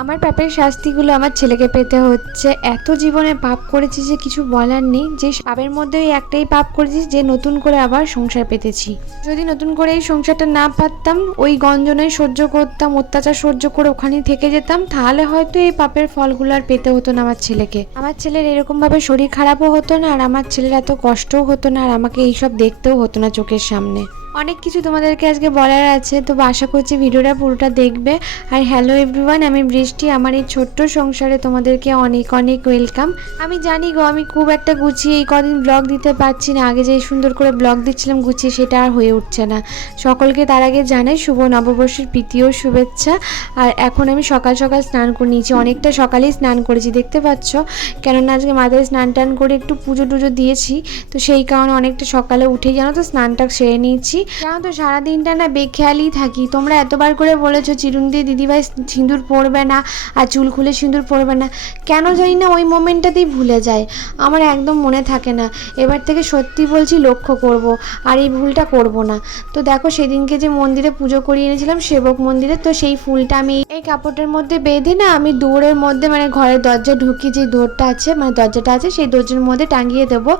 আমার পাপের শাস্তিগুলো আমার ছেলেকে পেতে হচ্ছে। এত জীবনে পাপ করেছি যে কিছু বলার নেই। যে পাপের মধ্যে ওই একটাই পাপ করেছি যে নতুন করে আবার সংসার পেতেছি। যদি নতুন করে এই সংসারটা না পারতাম, ওই গঞ্জনায় সহ্য করতাম, অত্যাচার সহ্য করে ওখানেই থেকে যেতাম, তাহলে হয়তো এই পাপের ফলগুলো আর পেতে হতো না আমার ছেলেকে। আমার ছেলের এরকমভাবে শরীর খারাপও হতো না, আর আমার ছেলের এত কষ্টও হতো না, আর আমাকে এইসব দেখতেও হতো না চোখের সামনে। অনেক কিছু তোমাদেরকে আজকে বলার আছে, তো আশা করছি ভিডিওটা পুরোটা দেখবে। আর হ্যালো এভরিওয়ান আমি বৃষ্টি, আমার এই ছোট্ট সংসারে তোমাদেরকে অনেক অনেক ওয়েলকাম আমি জানি গো, আমি খুব একটা গুছিয়ে এই কদিন ব্লগ দিতে পারছি না। আগে যে সুন্দর করে ব্লগ দিচ্ছিলাম, গুছিয়ে সেটা আর হয়ে উঠছে না। সকলকে তার আগে জানাই শুভ নববর্ষের প্রীতি ও শুভেচ্ছা। আর এখন আমি সকাল সকাল স্নান করে নিয়েছি। অনেকটা সকালেই স্নান করেছি, দেখতে পাচ্ছ? কেননা আজকে মাথায় স্নান টান করে একটু পুজো টুজো দিয়েছি, তো সেই কারণে অনেকটা সকালে উঠেই জানো তো স্নানটা সেরে নিয়েছি। জানো তো, সারাদিনটা না বেখেয়ালই থাকি। তোমরা এতবার করে বলেছ, চিরুন্দি দিদিভাই সিঁদুর পরবে না আর চুল খুলে সিঁদুর পরবে না। কেন জানি না ওই মোমেন্টটাতেই ভুলে যায়। আমার একদম মনে থাকে না। এবার থেকে সত্যি বলছি, লক্ষ্য করব। আর এই ভুলটা করব না। তো দেখো, সেদিনকে যে মন্দিরে পুজো করিয়ে এনেছিলাম, সেবক মন্দিরে, তো সেই ফুলটা আমি এই কাপড়ের মধ্যে বেঁধে না, আমি দৌড়ের মধ্যে মানে ঘরের দরজা ঢুকি, যে দৌড়টা আছে মানে দরজাটা আছে, সেই দরজার মধ্যে টাঙিয়ে দেবো।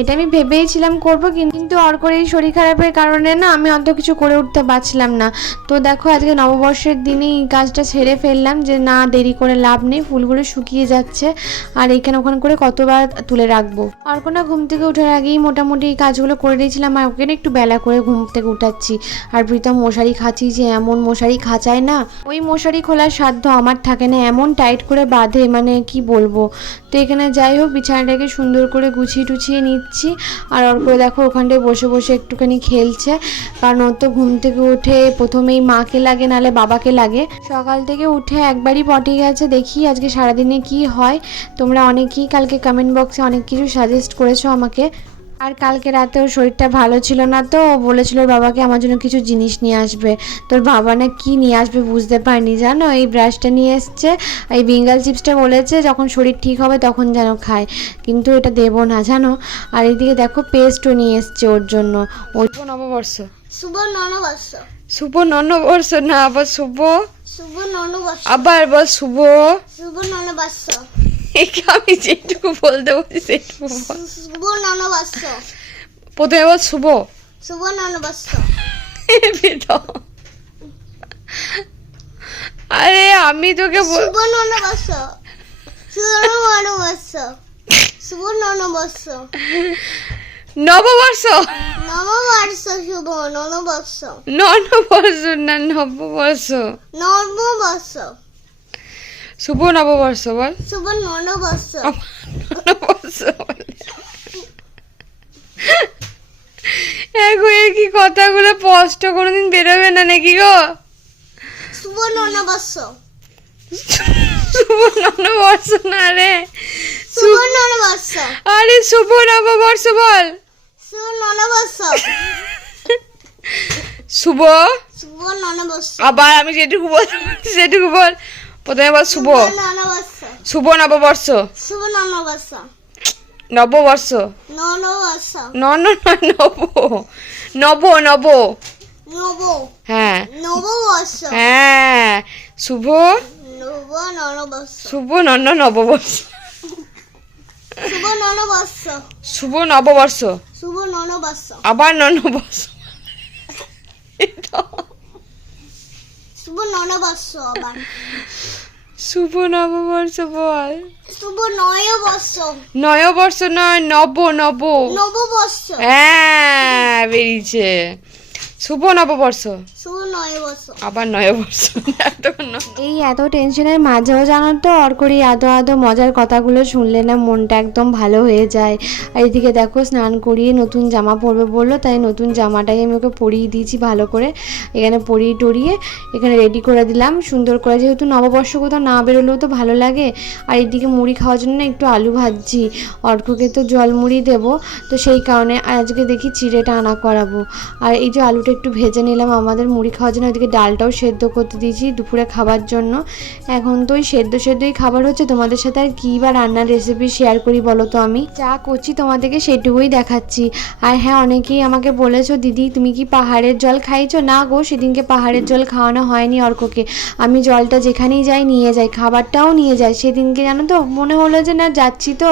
এটা আমি ভেবেইছিলাম করব কিন্তু অর্কর এই শরীর খারাপের কারণে না, আমি অত কিছু করে উঠতে পারছিলাম না। তো দেখো, আজকে নববর্ষের দিনেই এই কাজটা ছেড়ে ফেললাম যে, না, দেরি করে লাভ নেই, ফুলগুলো শুকিয়ে যাচ্ছে। আর এখানে ওখানে করে কতবার তুলে রাখব? অর্ক না ঘুম থেকে ওঠার আগেই মোটামুটি এই কাজগুলো করে দিয়েছিলাম। আর ওকে একটু বেলা করে ঘুম থেকে উঠাচ্ছি। আর প্রীতম মশারি খাচ্ছি যে, এমন মশারি খাঁচায় না? ওই মশারি খোলার সাধ্য আমার থাকে না, এমন টাইট করে বাঁধে মানে কি বলব? তো এখানে যাই হোক, বিছানাটাকে সুন্দর করে গুছিয়ে টুছিয়ে নিচ্ছি। আর অর্ক দেখো, ওখানটায় বসে বসে একটুখানি খেলছে। কারণ ওর তো ঘুম থেকে উঠে প্রথমেই মাকে লাগে নালে বাবাকে লাগে। সকাল থেকে উঠে একবারই পটে গেছে, দেখি আজকে সারাদিনে কি হয়। তোমরা অনেকেই কালকে কমেন্ট বক্সে অনেক কিছু সাজেস্ট করেছ আমাকে। আর কালকে রাতে ওর শরীরটা ভালো ছিল না তো ও বলেছিল ওর বাবাকে আমার জন্য কিছু জিনিস নিয়ে আসবে। তোর বাবা না কি নিয়ে আসবে বুঝতে পারিনি জানো? এই ব্রাশটা নিয়ে এসছে এই বেঙ্গাল চিপসটা বলেছে যখন শরীর ঠিক হবে তখন যেন খায়। কিন্তু এটা দেবো না জানো? আর এদিকে দেখো পেস্টও নিয়ে এসছে ওর জন্য। ওই শুভ নববর্ষ। শুভ নববর্ষ। শুভ নববর্ষ না আবার শুভ? শুভ নববর্ষ। আবার বল শুভ। শুভ নববর্ষ। আমি যেটুকু বলতে বলছি সেটুকু শুভ নববর্ষ। প্রথমে বল শুভ। শুভ নববর্ষ। প্রীতম। আরে আমি তোকে শুভ নববর্ষ। শুভ নববর্ষ। শুভ নববর্ষ। নববর্ষ? নববর্ষ শুভ নববর্ষ। নববর্ষ না নববর্ষ। নববর্ষ। শুভ নববর্ষ বল। শুভ নববর্ষ। নববর্ষ বল। এখন এর কি কথাগুলো স্পষ্ট কোনোদিন বেরোবে না নাকি গো? শুভ নববর্ষ। শুভ নববর্ষ না রে। শুভ নববর্ষ। আরে শুভ নববর্ষ বল। শুভ নববর্ষ। শুভ? শুভ নববর্ষ। আবার আমি যেটুকু বলছি সেটুকু বল। প্রথমে বল শুভ শুভ নববর্ষ। শুভ নববর্ষ। নববর্ষ। নববর্ষ। ন ন নব। নব নব। নব। হ্যাঁ। নববর্ষ। হ্যাঁ। শুভ। নব নববর্ষ। শুভ নন্ন নববর্ষ। শুভ নববর্ষ। শুভ নববর্ষ। শুভ নববর্ষ। আবার নববর্ষ। নববর্ষ আবার। শুভ নববর্ষ বল। শুভ নয়বর্ষ নয়বর্ষ নয় নব নব নববর্ষ। হ্যাঁ বেরিয়েছে। শুভ নববর্ষ। আবার এতক্ষণ এই এত টেনশনের মাঝেও জানো তো অর্করি আদো আদো মজার কথাগুলো শুনলে না মনটা একদম ভালো হয়ে যায়। আর এদিকে দেখো স্নান করিয়ে নতুন জামা পরবে বলল তাই নতুন জামাটাই আমি ওকে পরিয়ে দিয়েছি ভালো করে। এখানে পরিয়ে টরিয়ে এখানে রেডি করে দিলাম। সুন্দর করে যেহেতু নববর্ষ কোথাও না বেরোলেও তো ভালো লাগে। আর এদিকে মুড়ি খাওয়ার জন্য একটু আলু ভাজছি। অর্ককে তো জল মুড়ি দেবো। তো সেই কারণে আজকে দেখি চিড়েটা আনা করাবো। আর এই যে আলুটা একটু ভেজে নিলাম। আমাদের মুড়ি খাওয়ার জন্য ওইদিকে ডালটাও সেদ্ধ করতে দিয়েছি দুপুরে খাবার জন্য। এখন তো ওই সেদ্ধ সেদ্ধই খাবার হচ্ছে। তোমাদের সাথে আর কী বা রান্নার রেসিপি শেয়ার করি বলো তো আমি? যা করছি তোমাদেরকে সেটুকুই দেখাচ্ছি। আর হ্যাঁ অনেকেই আমাকে বলেছ, দিদি, তুমি কি পাহাড়ের জল খাইছো? না গো, সেদিনকে পাহাড়ের জল খাওয়ানো হয়নি অর্ককে। আমি জলটা যেখানেই যাই নিয়ে যাই, খাবারটাও নিয়ে যাই। সেদিনকে জানো তো, মনে হলো যে না যাচ্ছি তো।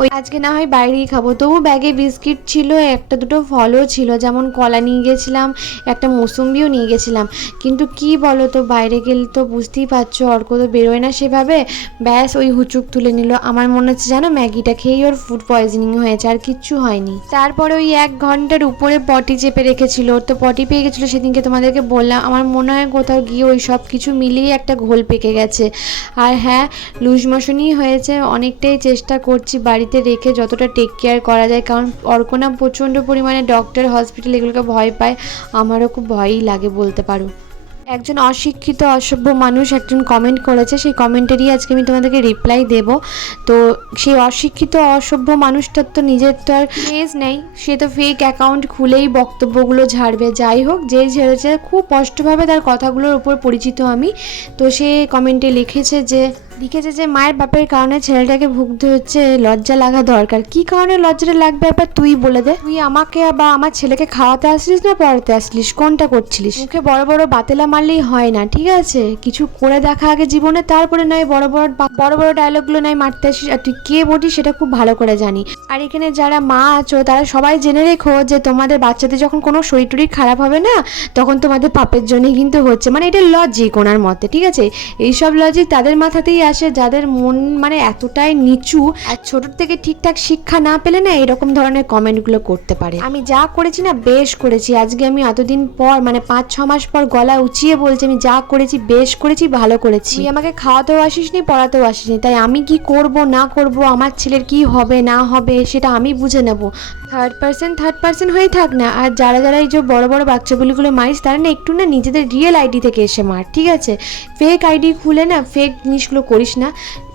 ওই আজকে না হয় বাইরেই খাব। তবু ব্যাগে বিস্কিট ছিল, একটা দুটো ফলও ছিল। যেমন কলা নিয়ে গেছিলাম একটা মৌসুম্বিও নিয়ে গেছিলাম। কিন্তু কি বলো তো বাইরে গেলে তো বুঝতেই পারছ, অর্ক তো বেরোয় না সেভাবে। ব্যাস, ওই হুচুক তুলে নিল। আমার মনে হচ্ছে জানো ম্যাগিটা খেয়েই ওর ফুড পয়জনিং হয়েছে, আর কিচ্ছু হয়নি। তারপরে ওই এক ঘণ্টার উপরে পটি চেপে রেখেছিল। ওর তো পটি পেয়ে গেছিল সেদিনকে তোমাদেরকে বললাম। আমার মনে হয় কোথাও গিয়ে ওই সব কিছু মিলিয়ে একটা ঘোল পেকে গেছে। আর হ্যাঁ লুজ মোশনই হয়েছে। অনেকটাই চেষ্টা করছি বাড়িতে রেখে যতটা টেক কেয়ার করা যায়। কারণ অর্কনা প্রচণ্ড পরিমাণে ডক্টর হসপিটাল এগুলোকে ভয় পায়। আমারও খুব ভয়ই লাগে বলতে পারো। একজন অশিক্ষিত, অসভ্য মানুষ একজন কমেন্ট করেছে, সেই কমেন্টেরই আজকে আমি তোমাদেরকে রিপ্লাই দেব। তো সেই অশিক্ষিত, অসভ্য মানুষটার তো নিজের তো আর ফেস নেই। সে তো ফেক অ্যাকাউন্ট খুলেই বক্তব্যগুলো ঝাড়বে। যাই হোক, যে ঝেড়েছে খুব স্পষ্টভাবে তার কথাগুলোর উপর পরিচিত আমি। তো সে কমেন্টে লিখেছে যে লিখেছে যে, মায়ের বাপের কারণে ছেলেটাকে ভুগতে হচ্ছে, লজ্জা লাগা দরকার। কি কারণে লজ্জাটা লাগবে একবার তুই বলে দে? তুই আমাকে বা আমার ছেলেকে খাওয়াতে আসলিস না, পড়াতে আসলিস? কোনটা করছিলিস? মুখে বড় বড় বাতেলা মারলেই হয় না, ঠিক আছে? কিছু করে দেখা আগে জীবনে, তারপরে নয় বড় বড় বড় বড় ডায়লগগুলো নয় মারতে আসিস। আর তুই কে বটিস সেটা খুব ভালো করে জানি। আর এখানে যারা মা আছো, তারা সবাই জেনে রেখো যে, তোমাদের বাচ্চাদের যখন কোনো শরীর টরীর খারাপ হবে না, তখন তোমাদের পাপের জন্যই কিন্তু হচ্ছে। মানে এটা লজিক ওনার মতে, ঠিক আছে? এইসব লজিক তাদের মাথাতেই আসে যাদের মন মানে এতটাই নিচু আর ছোট থেকে ঠিকঠাক শিক্ষা না পেলে না এরকম ধরনের কমেন্টগুলো করতে পারে। আমি যা করেছি না বেশ করেছি। আজকে আমি এতদিন পর মানে পাঁচ, ছ মাস পর গলা উঁচিয়ে বলছি আমি যা করেছি, বেশ করেছি, ভালো করেছি। আমাকে খাওয়াতেও আসিসনি, পড়াতেও আসিসনি। তাই আমি কি করব, না করব, আমার ছেলের কি হবে, না হবে, সেটা আমি বুঝে নেব। থার্ড পার্সন থার্ড পার্সন হয়ে থাক না। আর যারা যারা এই যে বড় বড় বাচ্চাগুলিগুলো মারিস, তারা না একটু না নিজেদের রিয়েল আইডি থেকে এসে মার, ঠিক আছে? ফেক আইডি খুলে না ফেক জিনিসগুলো করিস না।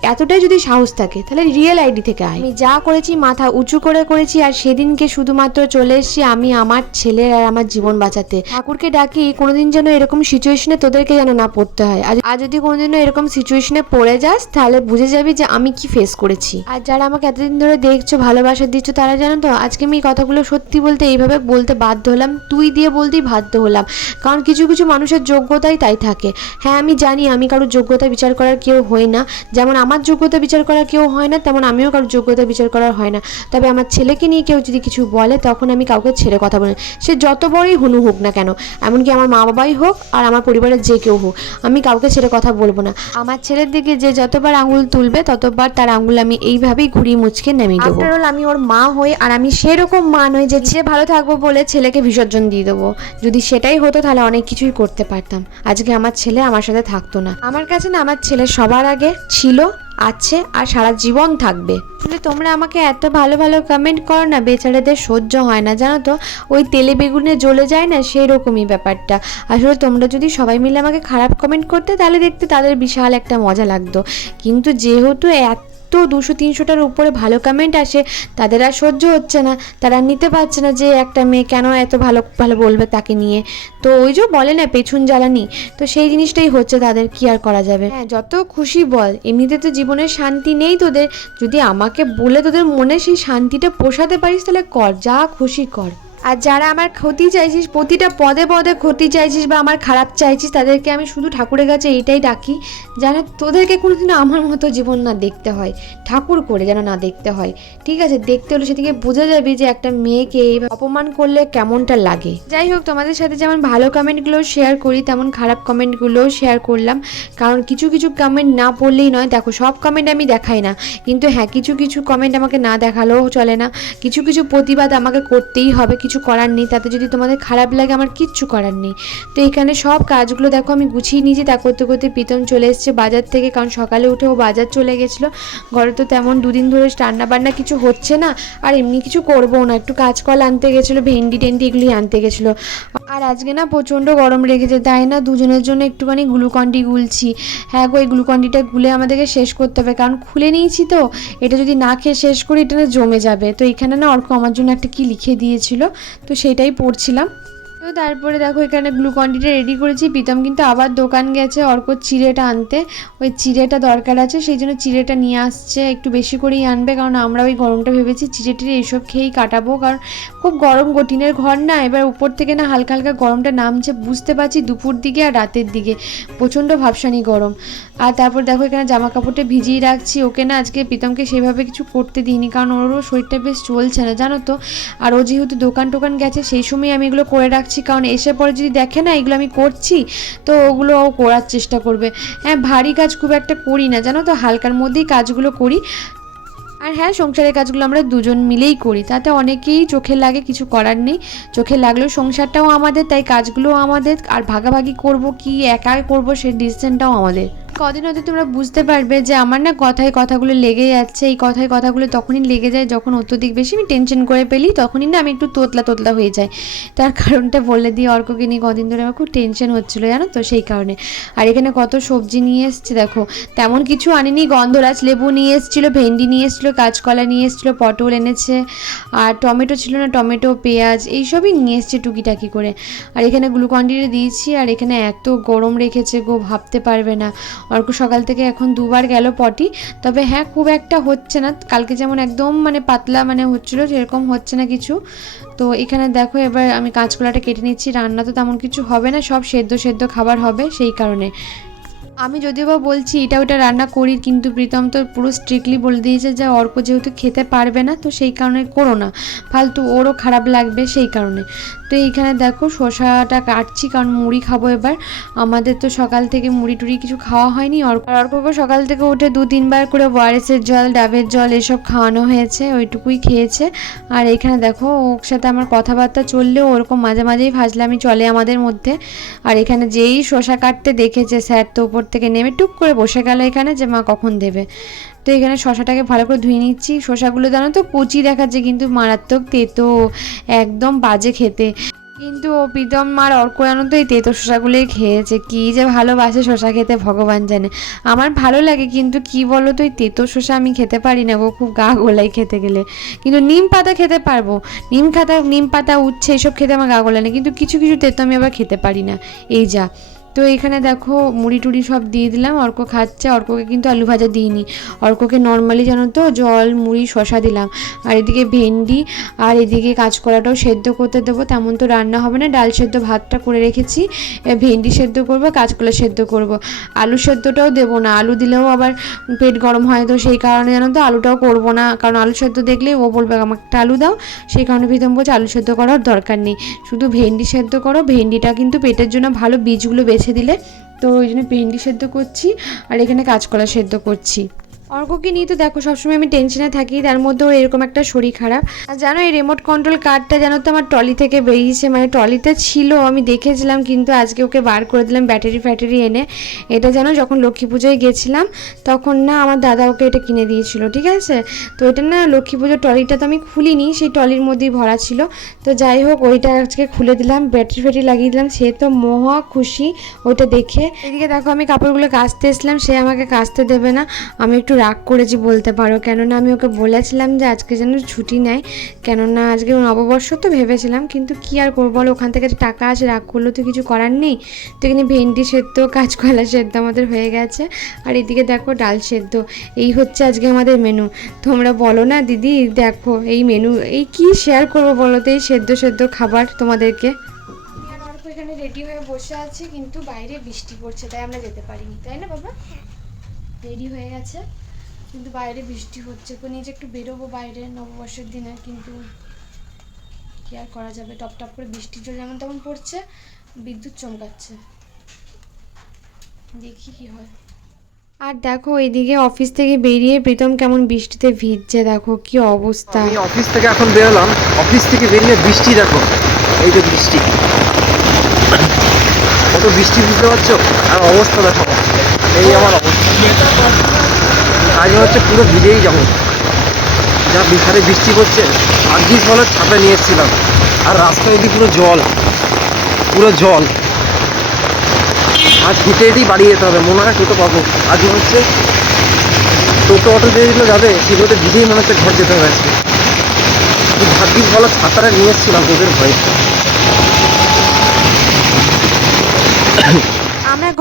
এতটাই যদি সাহস থাকে, তাহলে রিয়েল আইডি থেকে আয়। আমি যা করেছি, মাথা উঁচু করে করেছি, আর সেদিনকে শুধুমাত্র চলে এসেছি আমি, আমার ছেলে আর আমার জীবন বাঁচাতে। ঠাকুরকে ডাকি, কোনোদিন যেন এরকম সিচুয়েশনে তোদেরকে যেন না পড়তে হয়। আর যদি কোনোদিনও এরকম সিচুয়েশনে পড়ে যাস, তাহলে বুঝে যাবি যে আমি কি ফেস করেছি। আর যারা আমাকে এতদিন ধরে দেখছ, ভালোবাসা দিচ্ছ, তারা জানো তো, আজকে আমি এই কথাগুলো সত্যি বলতে এইভাবে বলতে বাধ্য হলাম, তুই দিয়ে বলতেই বাধ্য হলাম। কারণ কিছু কিছু মানুষের যোগ্যতাই তাই থাকে। হ্যাঁ আমি জানি আমি কারোর যোগ্যতা বিচার করার কেউ হই না। যেমন আমার যোগ্যতা বিচার করা কেউ হয় না, তেমন আমিও কারোর যোগ্যতা বিচার করার হয় না। তবে আমার ছেলেকে নিয়ে কেউ যদি কিছু বলে, তখন আমি কাউকে ছেড়ে কথা বলি সে যত বড়ই হুনু হোক না কেন, এমনকি আমার মা বাবাই হোক আর আমার পরিবারের যে কেউ হোক, আমি কাউকে ছেড়ে কথা বলব না। আমার ছেলের দিকে যে যতবার আঙুল তুলবে, ততবার তার আঙুল আমি এইভাবেই ঘুরিয়ে মুচকে নেমে দেবো। আফটার আমি ওর মা হই আর আমি সেরকম মা নই যে যে ভালো থাকব বলে ছেলেকে বিসর্জন দিয়ে দেবো। যদি সেটাই হতো, তাহলে অনেক কিছুই করতে পারতাম। আজকে আমার ছেলে আমার সাথে থাকতো না। আমার কাছে না, আমার ছেলে সবার আগে ছিল। আছে আর সারা জীবন থাকবে। আসলে তোমরা আমাকে এত ভালো ভালো কমেন্ট করো না, বেচারাদের সহ্য হয় না, জানো তো? ওই তেলে বেগুনে জ্বলে যায় না সেই রকমই ব্যাপারটা। আসলে তোমরা যদি সবাই মিলে আমাকে খারাপ কমেন্ট করতে, তাহলে দেখতে তাদের বিশাল একটা মজা লাগতো। কিন্তু যেহেতু এত দুশো তিনশোটার উপরে ভালো কমেন্ট আসে। তাদের আর সহ্য হচ্ছে না। তারা নিতে পারছে না যে একটা মেয়ে কেন এত ভালো ভালো বলবে তাকে নিয়ে। তো ওই যে বলে না, পেছন জ্বালানি। তো সেই জিনিসটাই হচ্ছে তাদের কি আর করা যাবে। হ্যাঁ যত খুশি বল। এমনিতে তো জীবনের শান্তি নেই তোদের। যদি আমাকে বলে তোদের মনে সেই শান্তিটা পোষাতে পারিস, তাহলে কর, যা খুশি কর। আর যারা আমার ক্ষতি চাইছিস, প্রতিটা পদে পদে ক্ষতি চাইছিস বা আমার খারাপ চাইছিস, তাদেরকে আমি শুধু ঠাকুরের কাছে এইটাই ডাকি, যেন তোদেরকে কোনোদিনও আমার মতো জীবন না দেখতে হয়। ঠাকুর করে যেন না দেখতে হয়। ঠিক আছে, দেখতে হলে সেদিকে বোঝা যাবে যে একটা মেয়েকে অপমান করলে কেমনটা লাগে। যাই হোক, তোমাদের সাথে যেমন ভালো কমেন্টগুলো শেয়ার করি, তেমন খারাপ কমেন্টগুলোও শেয়ার করলাম। কারণ কিছু কিছু কমেন্ট না পড়লেই নয়, দেখো সব কমেন্ট আমি দেখাই না। কিন্তু হ্যাঁ কিছু কিছু কমেন্ট আমাকে না দেখালেও চলে না। কিছু কিছু প্রতিবাদ আমাকে করতেই হবে, কিছু করার নেই, তাতে যদি তোমাদের খারাপ লাগে আমার কিচ্ছু করার নেই। তো এখানে সব কাজগুলো দেখো, আমি গুছিয়ে নিয়েছি, তা করতে করতে প্রীতম চলে এসছে বাজার থেকে, কারণ সকালে উঠে ও বাজার চলে গেছিল। ঘরে তো তেমন দুদিন ধরে রান্না বান্না কিছু হচ্ছে না, আর এমনি কিছু করব না, একটু কাজকল আনতে গেছিল, ভেন্ডি টেন্ডি এগুলি আনতে গেছিল। আর আজকে না প্রচণ্ড গরম রেখেছে তাই না দুজনের জন্য একটুখানি গ্লুকন্ডি গুলছি। হ্যাঁ গো, এই গ্লুকন্ডিটা গুলে আমাদেরকে শেষ করতে হবে, কারণ খুলে নিয়েছি তো, এটা যদি না খেয়ে শেষ করি এটা না জমে যাবে। তো এখানে না অর্ক আমার জন্য একটা কি লিখে দিয়েছিল, তো সেটাই পড়ছিলাম। তো তারপরে দেখো, এখানে গ্লুকন্ডিটা রেডি করেছি। প্রীতম কিন্তু আবার দোকান গেছে অর্ক চিড়েটা আনতে। ওই চিড়েটা দরকার আছে, সেই জন্য চিড়েটা নিয়ে আসছে। একটু বেশি করেই আনবে, কারণ আমরা ওই গরমটা ভেবেছি চিড়ে টিড়ে এইসব খেয়েই কাটাবো। কারণ খুব গরম গটিনের ঘর না। এবার উপর থেকে না হালকা হালকা গরমটা নামছে, বুঝতে পারছি দুপুর দিকে আর রাতের দিকে। প্রচণ্ড ভাবসানি গরম। আর তারপর দেখো, এখানে জামা কাপড়টা ভিজিয়ে রাখছি। ওকে না আজকে প্রীতমকে সেভাবে কিছু করতে দিইনি, কারণ ওরও শরীরটা বেশ চলছে না, জানো তো। আর ও যেহেতু দোকান টোকান গেছে, সেই সময় আমি এগুলো করে রাখছি। কারণ এসে পরে যদি দেখে না এগুলো আমি করছি, তো ওগুলো ও করার চেষ্টা করবে। হ্যাঁ ভারী কাজ খুব একটা করি না, জানো তো? হালকার মধ্যেই কাজগুলো করি। আর হ্যাঁ সংসারের কাজগুলো আমরা দুজন মিলেই করি। তাতে অনেকেই চোখে লাগে, কিছু করার নেই। চোখে লাগলেও সংসারটাও আমাদের, তাই কাজগুলো আমাদের। আর ভাগাভাগি করব কি, একা করব সেই ডিসিশনটাও আমাদের। কদিন হয়তো তোমরা বুঝতে পারবে যে আমার না কথায় কথাগুলো লেগে যাচ্ছে। এই কথায় কথাগুলো তখনই লেগে যায় যখন অত্যধিক বেশি আমি টেনশন করে পেলি তখনই না আমি একটু তোতলা তোতলা হয়ে যাই। তার কারণটা বলে দিয়ে অর্ককে নিয়ে কদিন ধরে আমার খুব টেনশন হচ্ছিল, জানো তো? সেই কারণে। আর এখানে কত সবজি নিয়ে এসছে, দেখো। তেমন কিছু আনিনি, গন্ধরাজ লেবু নিয়ে এসেছিল, ভেন্ডি নিয়ে এসেছিল, কাঁচকলা নিয়ে এসেছিল, পটল এনেছে। আর টমেটো ছিল না, টমেটো, পেঁয়াজ, এইসবই নিয়ে এসছে টুকিটাকি করে। আর এখানে গ্লুকন্ডিরে দিয়েছি, আর এখানে এত গরম রেখেছে গো, ভাবতে পারবে না। অর্ক সকাল থেকে এখন দুবার গেল পটি। তবে হ্যাঁ খুব একটা হচ্ছে না। কালকে যেমন একদম মানে পাতলা মানে হচ্ছিল, সেরকম হচ্ছে না কিছু। তো এখানে দেখো, এবার আমি কাঁচকলাটা কেটে নিচ্ছি। রান্না তো তেমন কিছু হবে না, সব সেদ্ধ সেদ্ধ খাবার হবে সেই কারণে। আমি যদিও বা বলছি, এটা ওটা রান্না করি, কিন্তু প্রীতম তো পুরো স্ট্রিক্টলি বলে দিয়েছে যে অর্ক যেহেতু খেতে পারবে না, তো সেই কারণে করো না। ফালতু ওরও খারাপ লাগবে সেই কারণে। তো এইখানে দেখো শসাটা কাটছি কারণ মুড়ি খাব এবার। আমাদের তো সকাল থেকে মুড়ি টুড়ি কিছু খাওয়া হয়নি। অর্ক আর সকাল থেকে উঠে দু তিনবার করে ওয়ারেসের জল, ডাবের জল এসব খাওয়ানো হয়েছে, ওইটুকুই খেয়েছে। আর এইখানে দেখো ওর সাথে আমার কথাবার্তা চললেও ওরকম মাঝে মাঝেই ফাজলামি চলে আমাদের মধ্যে। আর এখানে যেই শসা কাটতে দেখেছে, স্যার তো উপর থেকে নেমে টুক করে বসে গেল এখানে যে মা কখন দেবে। তো এখানে শশাটাকে ভালো করে ধুয়ে নিচ্ছি। শশাগুলো জানো তো কচি দেখাচ্ছে কিন্তু মারাত্মক তেতো, একদম বাজে খেতে। কিন্তু ও প্রীতম মার অর্ক জানো তো এই তেতো শশাগুলোই খেয়েছে। কী যে ভালোবাসে শশা খেতে, ভগবান জানে। আমার ভালো লাগে কিন্তু কি বলো তো এই তেতো শশা আমি খেতে পারি না গো, খুব গা গোলাই খেতে গেলে। কিন্তু নিম পাতা খেতে পারব। নিম খাতা, নিম পাতা, উচ্ছে, এসব খেতে আমার গা গোলাই না। কিন্তু কিছু কিছু তেতো আমি আবার খেতে পারি না। এই যা। তো এখানে দেখো মুড়ি টুড়ি সব দিয়ে দিলাম। অর্ক খাচ্ছে, অর্ককে কিন্তু আলু ভাজা দিইনি। অর্ককে নর্মালি জানো তো জল, মুড়ি শশা দিলাম। আর এদিকে ভেন্ডি, আর এদিকে কাঁচকলাটাও সেদ্ধ করতে দেবো। তেমন তো রান্না হবে না, ডাল সেদ্ধ ভাতটা করে রেখেছি। ভেন্ডি সেদ্ধ করব, কাঁচকলা সেদ্ধ করব। আলু সেদ্ধটাও দেবো না, আলু দিলেও আবার পেট গরম হয়। তো সেই কারণে জানো তো আলুটাও করব না, কারণ আলু সেদ্ধ দেখলেই ও বলবে আমাকে একটা আলু দাও। সেই কারণে প্রীতম বলছে, আলু সেদ্ধ করার দরকার নেই। শুধু ভেন্ডি সেদ্ধ করো, ভেন্ডিটা কিন্তু পেটের জন্য ভালো, বীজগুলো বেছে দিলে। তো ওই জন্য ভেন্ডি সেদ্ধ করছি আর এখানে কাঁচকলা সেদ্ধ করছি। অর্ককে নিয়ে তো দেখো, সবসময় আমি টেনশনে থাকি, তার মধ্যে ওর এরকম একটা শরীর খারাপ। আর জানো, এই রিমোট কন্ট্রোল কারটা জানো তো আমার ট্রলি থেকে বেরিয়েছে মানে ট্রলিতে ছিল, আমি দেখেছিলাম, কিন্তু আজকে ওকে বার করে দিলাম ব্যাটারি ফ্যাটারি এনে। এটা জানো, যখন লক্ষ্মী পুজোয় গেছিলাম, তখন না আমার দাদা ওকে এটা কিনে দিয়েছিল, ঠিক আছে? তো এটা না লক্ষ্মী পুজোর ট্রলিটা তো আমি খুলিনি, সেই ট্রলির মধ্যেই ভরা ছিল। তো যাই হোক, ওইটা আজকে খুলে দিলাম ব্যাটারি ফ্যাটারি লাগিয়ে দিলাম, সে তো মহা খুশি ওইটা দেখে। এদিকে দেখো, আমি কাপড়গুলো কাচতে এসলাম, সে আমাকে কাচতে দেবে না, আমি একটু রাগ করেছি বলতে পারো। কেননা আমি ওকে বলেছিলাম যে আজকে যেন ছুটি নেয়। কেননা আজকে নববর্ষ তো ভেবেছিলাম কিন্তু কি আর করব বলো ওখান থেকে টাকা আসে রাগ করলেও তো কিছু করার নেই। তো এখানে ভেন্ডি সেদ্ধ কাঁচকলা সেদ্ধ আমাদের হয়ে গেছে। আর এদিকে দেখো ডাল সেদ্ধ এই হচ্ছে আজকে আমাদের মেনু তোমরা বলো না দিদি দেখো এই মেনু এই কি শেয়ার করব বলো তো এই সেদ্ধ সেদ্ধ খাবার তোমাদেরকে? এখানে রেডি হয়ে বসে আছে কিন্তু বাইরে বৃষ্টি পড়ছে তাই আমরা যেতে পারিনি তাই না বাবা? রেডি হয়ে গেছে। কিন্তু বাইরে বৃষ্টি হচ্ছে। নিয়ে যে একটু বেরোবো বাইরে নববর্ষের দিনে কিন্তু কি আর করা যাবে? টপ টপ করে বৃষ্টি জল যেমন তেমন পড়ছে বিদ্যুৎ চমকাচ্ছে। দেখি কি হয়। আর দেখো এইদিকে অফিস থেকে বেরিয়ে প্রীতম কেমন বৃষ্টিতে ভিজছে দেখো কি অবস্থা। আমি অফিস থেকে এখন বেরোলাম। অফিস থেকে বেরিয়ে বৃষ্টি দেখো। এই যে বৃষ্টি। কত বৃষ্টি বুঝতে পারছ? আর অবস্থা দেখো। এই আমার অবস্থা। কাজে হচ্ছে পুরো ভিজেই যাব। যা বিহারে বৃষ্টি পড়ছে, ভাগ্যিস বলে ছাতা নিয়ে এসেছিলাম। আর রাস্তায় এদিকে পুরো জল পুরো জল। আর হেঁটে হেঁটেই বাড়ি যেতে হবে, মনে হয় টোটো পাবো। আজ হচ্ছে টোটো অটো যেগুলো যাবে, সেগুলোতে ভিজেই মনে হচ্ছে ঘর যেতে হবে আজকে। ভাগ্যিস বলো ছাতাটা নিয়ে এসেছিলাম তোদের ভয়ে।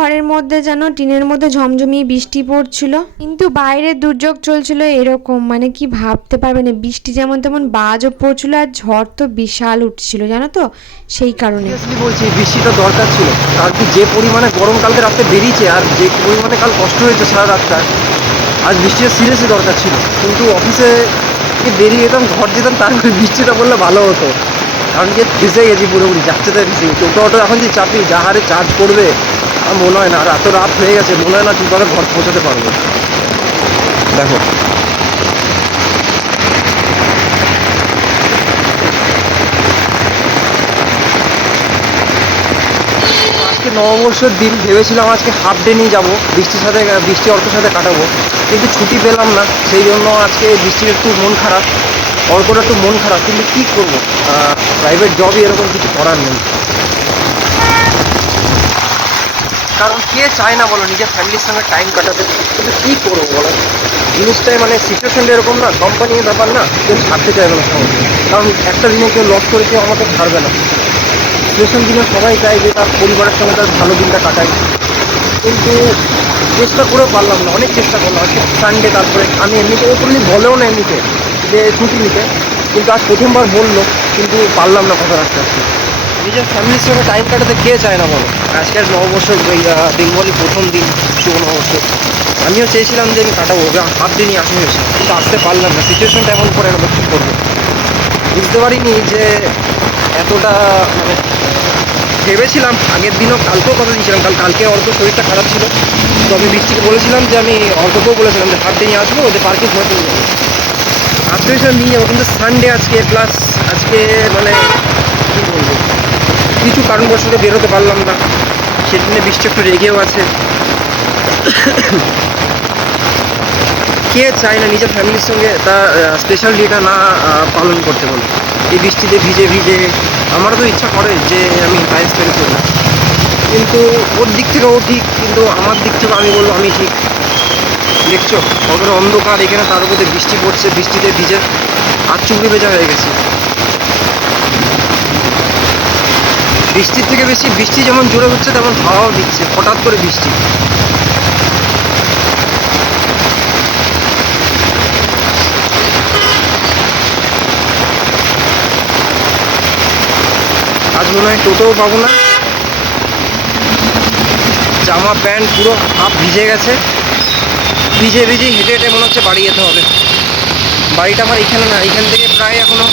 ঘরের মধ্যে যেন, টিনের মধ্যে ঝমঝমিয়ে বৃষ্টি পড়ছিল। কিন্তু বাইরে দুর্যোগ চলছিল এরকম মানে কি ভাবতে পারবে না। বৃষ্টি যেমন তেমন বাজও পড়ছিল আর ঝড় তো বিশাল উঠছিল, জানো তো? সেই কারণে। বলছি বৃষ্টিটা দরকার ছিল। কারণ কি যে পরিমাণে গরম কালকে রাতে বেরিয়েছে আর যে পরিমাণে কাল কষ্ট হয়েছে সারা রাতটা, আজ বৃষ্টিটা সিরিয়াসলি দরকার ছিল। কিন্তু অফিসে বেরিয়ে যেতাম, ঘর যেতাম, তারপরে বৃষ্টিটা বললে ভালো হতো। কারণ কি ভিজে গেছি পুরোপুরি, যাচ্ছে তাই ভিজে গেছি অটো এখন যে চাপি যা হারে চার্জ করবে আমার মনে হয় না, আর এত রাত হয়ে গেছে, মনে হয় না ঠিকভাবে ঘর পৌঁছাতে পারব। দেখো। আজকে নববর্ষের দিন, ভেবেছিলাম আজকে হাফ ডে নিয়ে যাব, বৃষ্টির সাথে, বৃষ্টি অর্কের সাথে কাটাবো, কিন্তু ছুটি পেলাম না, সেই জন্য আজকে বৃষ্টির একটু মন খারাপ, অর্কর একটু মন খারাপ, কিন্তু কী করব? প্রাইভেট জবই এরকম কিছু করার নেই। কারণ কে চায় না বলো, নিজের ফ্যামিলির সঙ্গে টাইম কাটাতে? কিন্তু কী করব বলো? জিনিসটাই মানে সিচুয়েশনটা এরকম না কোম্পানির ব্যাপার না, কেউ ছাড়তে চাইবে না সহজে। কারণ একটা দিনে কেউ লস করে কেউ আমাকে ছাড়বে না। সিচুয়েশন দিনে সবাই চায় যে তার পরিবারের সঙ্গে তার ভালো দিনটা কাটায় কিন্তু চেষ্টা করেও পারলাম না, অনেক চেষ্টা করলাম। আজকে সানডে তারপরে আমি এমনিতে ওপরলি বলেও না এমনিতে, যে ছুটি নিতে। কিন্তু আজ প্রথমবার বলল কিন্তু পারলাম না কথা রাখতে আজকে। নিজের ফ্যামিলির সঙ্গে টাইম কাটাতে কে চায় না বলো? আজকে আজ নববর্ষ বেঙ্গলি প্রথম দিন, শুভ নববর্ষ। আমিও চেয়েছিলাম যে আমি কাটাবো হাফ দিনই আসে হয়েছে কিন্তু আসতে পারলাম না সিচুয়েশনটা এমন করে না কী করব? বুঝতে পারিনি যে এতটা মানে ভেবেছিলাম, আগের দিনও কালকেও কথা দিয়েছিলাম, কাল, কালকে অর্ক শরীরটা খারাপ ছিল। তো আমি বৃষ্টিকে বলেছিলাম যে আমি অর্ককেও বলেছিলাম যে হাফ নিয়ে আসব, ওদের পার্কে ঘুরতে নিয়ে যাব। হয়েছিলাম নিয়ে যাব কিন্তু সানডে আজকে প্লাস আজকে মানে কিছু কারণবশত বেরোতে পারলাম না। সেদিনে বৃষ্টি একটু রেগেও আছে। কে চায় না নিজের ফ্যামিলির সঙ্গে তার স্পেশাল ডেটা না পালন করতে বলে। এই বৃষ্টিতে ভিজে ভিজে আমারও তো ইচ্ছা করে যে আমি টাইম স্পেন্ড করি কিন্তু ওর দিক থেকে ও ঠিক, কিন্তু আমার দিক থেকে আমি বলব আমি ঠিক। দেখছ, কতটা অন্ধকার এখানে, তার উপরে বৃষ্টি পড়ছে, বৃষ্টিতে ভিজে আর চুপড়ি ভেজা হয়ে গেছে। বৃষ্টির থেকে বেশি বৃষ্টি যেমন জোরে হচ্ছে তেমন হাওয়াও দিচ্ছে, হঠাৎ করে বৃষ্টি। আজ মনে হয় টোটোও পাবো না। জামা, প্যান্ট পুরো হাফ ভিজে গেছে। ভিজে ভিজে হেঁটে হেঁটে মনে হচ্ছে বাড়ি যেতে হবে। বাড়িটা আমার এখানে না, এখান থেকে প্রায় এখনও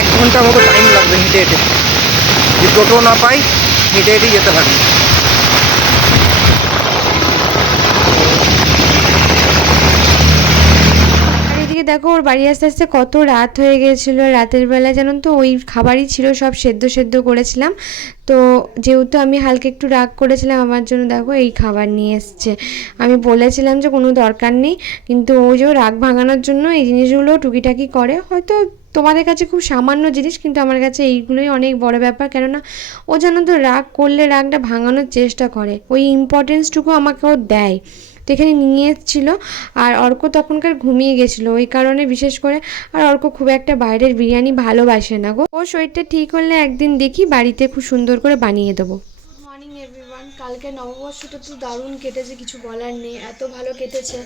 এক ঘণ্টার মতো টাইম লাগবে হেঁটে হেঁটে। যদি টোটো না পাই, হেঁটে হেঁটেই যেতে এদিকে দেখো, ওর বাড়ি আসতে আসতে কত রাত হয়ে গেছিল রাতের বেলা জানো তো? ওই খাবারই ছিল, সব সেদ্ধ সেদ্ধ করেছিলাম। তো যেহেতু আমি হালকা একটু রাগ করেছিলাম, আমার জন্য দেখো এই খাবার নিয়ে এসছে। আমি বলেছিলাম যে কোনো দরকার নেই, কিন্তু ও যে রাগ ভাঙানোর জন্য এই জিনিসগুলো টুকিটাকি করে, হয়তো তোমাদের কাছে খুব সামান্য জিনিস, কিন্তু আমার কাছে এইগুলোই অনেক বড় ব্যাপার। কেননা, ও যেন তো রাগ করলে রাগটা ভাঙানোর চেষ্টা করে। ওই ইম্পর্টেন্সটুকু আমাকে ও দেয়। তো এখানে নিয়ে এসেছিল, আর অর্ক তখনকার ঘুমিয়ে গেছিল। ওই কারণে বিশেষ করে, আর অর্ক খুব একটা বাইরের বিরিয়ানি ভালোবাসে না গো। ওর শরীরটা ঠিক হলে একদিন দেখি বাড়িতে খুব সুন্দর করে বানিয়ে দেবো। মর্নিং কালকে নববর্ষটা তো দারুণ কেটেছে, কিছু বলার নেই। এত ভালো কেটেছে।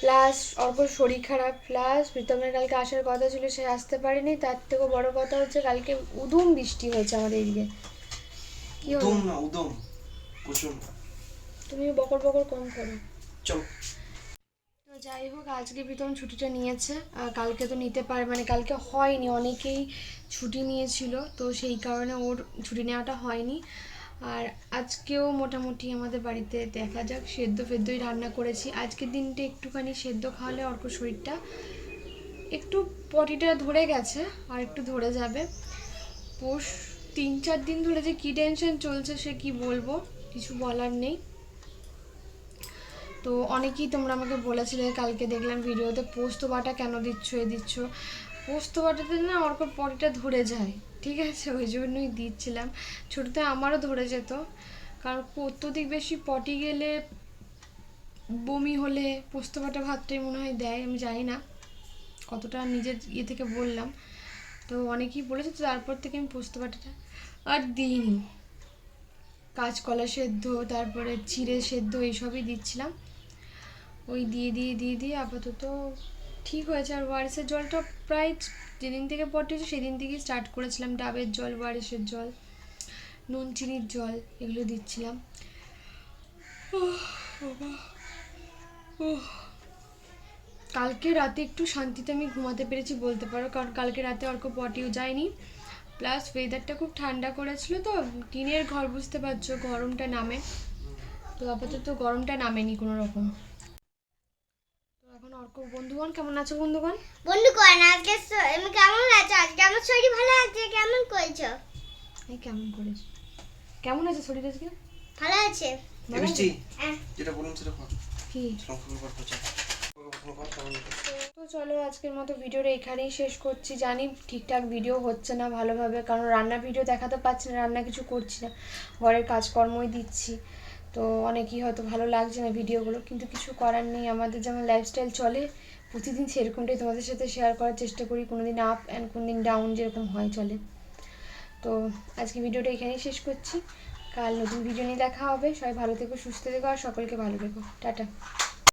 প্লাস অর্কর শরীর খারাপ। প্লাস প্রীতমের কালকে আসার কথা ছিল সে আসতে পারেনি। তার থেকেও বড় কথা হচ্ছে কালকে উদুম বৃষ্টি হয়েছে আমাদের এদিকে। কি হলো? না উদম। প্রচুর তুমি বকর বকর কম করো। চল। তো যাই হোক আজকে প্রীতম ছুটিটা নিয়েছে। আর কালকে তো নিতে পারে মানে কালকে হয়নি অনেকেই ছুটি নিয়েছিল। তো সেই কারণে ওর ছুটি নেওয়াটা হয়নি। আর আজকেও মোটামুটি আমাদের বাড়িতে দেখা যাক, সেদ্ধ ফেদ্ধই রান্না করেছি। আজকের দিনটা একটুখানি সেদ্ধ খাওয়ালে অর্ক শরীরটা একটু পটিটা ধরে গেছে আর একটু ধরে যাবে। পোষ তিন চার দিন ধরে যে কী টেনশন চলছে সে কি বলব, কিছু বলার নেই। তো অনেকেই তোমরা আমাকে বলেছিলে, কালকে দেখলাম ভিডিওতে, পোস্ত বাটা কেন দিচ্ছ, এ দিচ্ছ। পোস্ত বাটাতে না অর্ক পটিটা ধরে যায়, ঠিক আছে? ওই জন্যই দিচ্ছিলাম। ছোটোতে আমারও ধরে যেত। কারণ অত্যধিক বেশি পটি গেলে বমি হলে পোস্ত বাটা ভাতটাই মনে হয় দেয়, আমি জানি না। কতটা নিজের ইয়ে থেকে বললাম। তো অনেকেই বলেছে তো তারপর থেকে আমি পোস্ত বাটাটা আর দিইনি। কাঁচকলা সেদ্ধ, তারপরে চিড়ে সেদ্ধ, এইসবই দিচ্ছিলাম। ওই দিয়ে দিয়ে দিয়ে দিয়ে আপাতত ঠিক হয়েছে আর ওয়ারেসের জলটা প্রায় যেদিন থেকে হয়েছে, সেদিন থেকেই স্টার্ট করেছিলাম। ডাবের জল, ওয়ারেসের জল নুন চিনির জল, এগুলো দিচ্ছিলাম। কালকে রাতে একটু শান্তিতে আমি ঘুমাতে পেরেছি বলতে পারো, কারণ কালকে রাতে অর্ক পটিও যায়নি। প্লাস ওয়েদারটা খুব ঠান্ডা করেছিল তো, টিনের ঘর বুঝতে পারছ, গরমটা নামে। তো আপাতত গরমটা নামেনি কোনো রকম এখন অর্ক বন্ধুগণ কেমন আছো বন্ধুগণ? বন্ধু করেন আজকে স- আমি কেমন আছো? আজকে আমার শরীর ভালো আছে কেমন করেছ? এই কেমন করেছ? কেমন আছে শরীর আজকে? ভালো আছে। আছে? হ্যাঁ। যেটা বলুন সেটা কর। কি? তো চলো আজকের মতো ভিডিওটা এখানেই শেষ করছি। জানি ঠিকঠাক ভিডিও হচ্ছে না ভালোভাবে কারণ রান্না ভিডিও দেখাতে পারছি না রান্না কিছু করছি না। ঘরের কাজকর্মই দিচ্ছি। তো অনেকেই হয়তো ভালো লাগছে না ভিডিওগুলো, কিন্তু কিছু করার নেই। আমাদের যেমন লাইফস্টাইল চলে, প্রতিদিন সেরকমটাই তোমাদের সাথে শেয়ার করার চেষ্টা করি কোনো দিন আপ অ্যান্ড কোনো দিন ডাউন যেরকম হয় চলে। তো আজকে ভিডিওটা এখানেই শেষ করছি। কাল নতুন ভিডিও নিয়ে দেখা হবে। সবাই ভালো থেকো, সুস্থ থেকো, আর সকলকে ভালো থেকো। টাটা।